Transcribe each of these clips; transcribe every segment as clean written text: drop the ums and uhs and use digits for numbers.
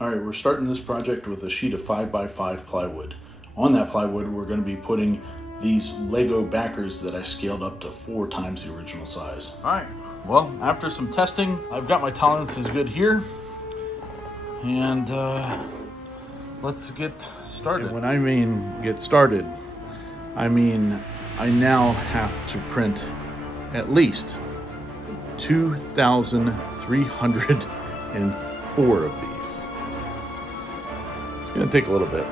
All right, we're starting this project with a sheet of 5x5 plywood. On that plywood, we're going to be putting these Lego backers that I scaled up to 4 times the original size. All right, well, after some testing, I've got my tolerances good here. And let's get started. And when I mean get started, I mean I now have to print at least 2,304 of these. It's gonna take a little bit.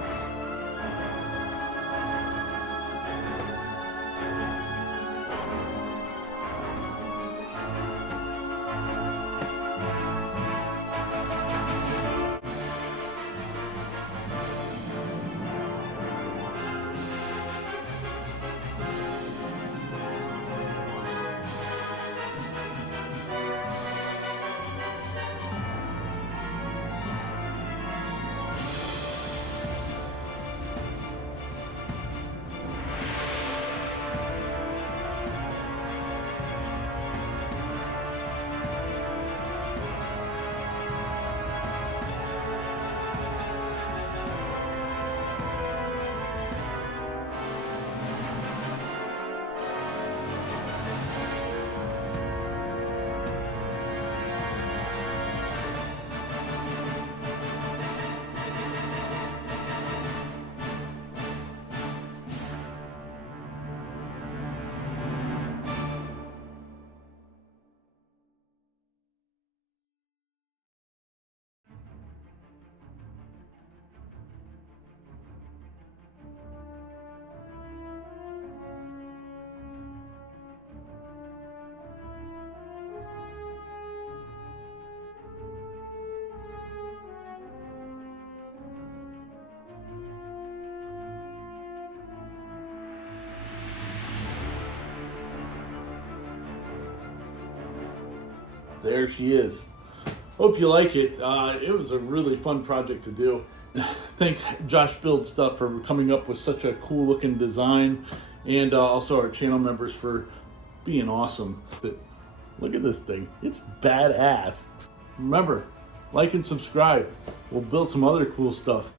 There she is. Hope you like it. It was a really fun project to do. Thank Josh Build Stuff for coming up with such a cool looking design, and also our channel members for being awesome. Look at this thing. It's badass. Remember, like and subscribe. We'll build some other cool stuff.